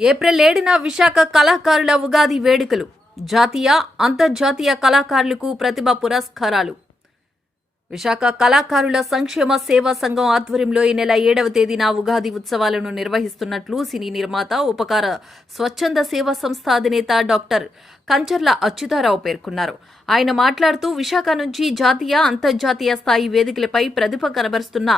April ఏడున విశాఖ కళాకారుల ఉగాది వేడుకలు. జాతీయ అంతర్జాతీయ కళాకారులకు ప్రతిభ పురస్కారాలు. విశాఖ కళాకారుల సంక్షేమ సేవా సంఘం ఆధ్వర్యంలో ఈ నెల ఏడవ తేదీన ఉగాది ఉత్సవాలను నిర్వహిస్తున్నట్లు సినీ నిర్మాత ఉపకార స్వచ్ఛంద సేవా సంస్థ అధినేత డాక్టర్ కంచర్ల అచ్యుతారావు పేర్కొన్నారు. ఆయన మాట్లాడుతూ విశాఖ నుంచి జాతీయ అంతర్జాతీయ స్థాయి వేదికలపై ప్రతిభ కనబరుస్తున్న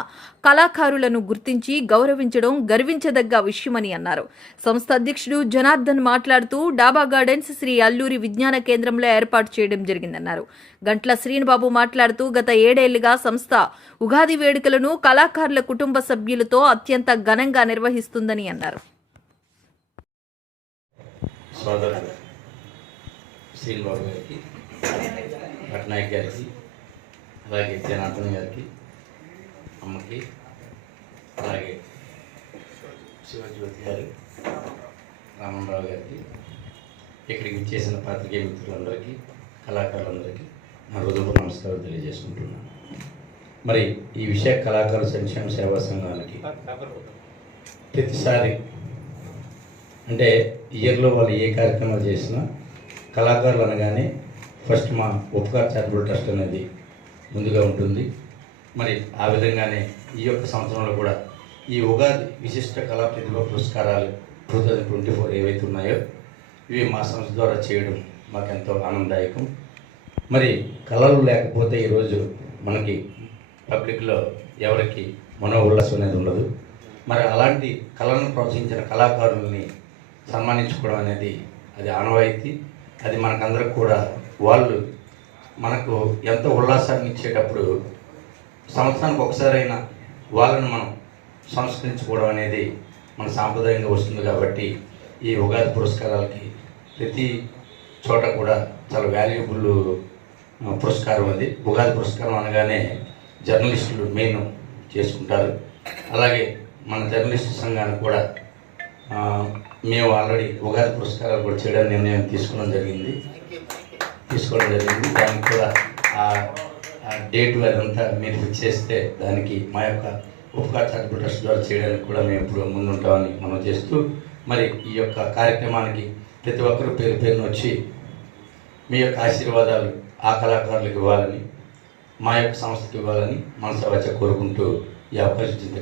కళాకారులను గుర్తించి గౌరవించడం గర్వించదగ్గ విషయమని అన్నారు. సంస్థ అధ్యక్షుడు జనార్దన్ మాట్లాడుతూ డాబా గార్డెన్స్ శ్రీ అల్లూరి విజ్ఞాన కేంద్రంలో ఏర్పాటు చేయడం జరిగిందన్నారు. గంట్ల శ్రీనిబాబు మాట్లాడుతూ గత ఏడేళ్ళుగా సంస్థ ఉగాది వేడుకలను కళాకారుల కుటుంబ సభ్యులతో అత్యంత ఘనంగా నిర్వహిస్తుందని అన్నారు. సోదరుడు గారికి పట్నాయక్ గారికి అలాగే జనార్దన్ గారికి అమ్మకి అలాగే శివజ్యోతి గారు గారికి ఇక్కడికి ఇచ్చేసిన పాత్రికేయ మిత్రులందరికీ కళాకారులందరికీ నా హృదయపూర్వక నమస్కారం తెలియజేసుకుంటున్నాను. మరి ఈ విషయ కళాకారుల సంక్షేమ సేవా సంఘానికి ప్రతిసారి అంటే ఇయర్లో వాళ్ళు ఏ కార్యక్రమాలు చేసినా కళాకారులు అనగానే ఫస్ట్ మా ఉపకార చారిటబుల్ ట్రస్ట్ అనేది ముందుగా ఉంటుంది. మరి ఆ విధంగానే ఈ యొక్క సంవత్సరంలో కూడా ఈ ఉగాది విశిష్ట కళా ప్రతిభ పురస్కారాలు టూ థౌజండ్ ట్వంటీ ఫోర్ ఏవైతే ఉన్నాయో ఇవి మా సంస్థ ద్వారా చేయడం మాకెంతో ఆనందదాయకం. మరి కళలు లేకపోతే ఈరోజు మనకి పబ్లిక్లో ఎవరికి మనో ఉల్లాసం అనేది ఉండదు. మరి అలాంటి కళను ప్రోత్సహించిన కళాకారుల్ని సన్మానించుకోవడం అనేది అది ఆనవాయితీ. అది మనకందరికి కూడా వాళ్ళు మనకు ఎంతో ఉల్లాసాన్ని ఇచ్చేటప్పుడు సంవత్సరానికి ఒకసారైనా వాళ్ళను మనం సంస్కరించుకోవడం అనేది మన సాంప్రదాయంగా వస్తుంది కాబట్టి ఈ ఉగాది పురస్కారాలకి ప్రతి చోట కూడా చాలా వాల్యుబుల్ పురస్కారం అది. ఉగాది పురస్కారం అనగానే జర్నలిస్టులు మెయిన్ చేసుకుంటారు. అలాగే మన జర్నలిస్ట్ సంఘానికి కూడా మేము ఆల్రెడీ ఉగాది పురస్కారాలు కూడా చేయడానికి నిర్ణయం తీసుకోవడం జరిగింది. తీసుకోవడం జరిగింది. దానికి కూడా ఆ డేట్ అదంతా మీరు ఫిక్స్ చేస్తే దానికి మా యొక్క ఉపకార చారిటబుల్ ట్రస్ట్ ద్వారా చేయడానికి కూడా మేము ఇప్పుడు ముందుంటామని మనం చేస్తూ మరి ఈ యొక్క కార్యక్రమానికి ప్రతి ఒక్కరూ పేరు పేరును వచ్చి మీ యొక్క ఆశీర్వాదాలు ఆ కళాకారులకు ఇవ్వాలని మా యొక్క సంస్థకి ఇవ్వాలని మనసు వచ్చ కోరుకుంటూ ఈ అవకాశం ఇచ్చిన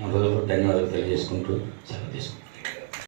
మన ధన్యవాదాలు తెలియజేసుకుంటూ సెలవు తీసుకుంటాం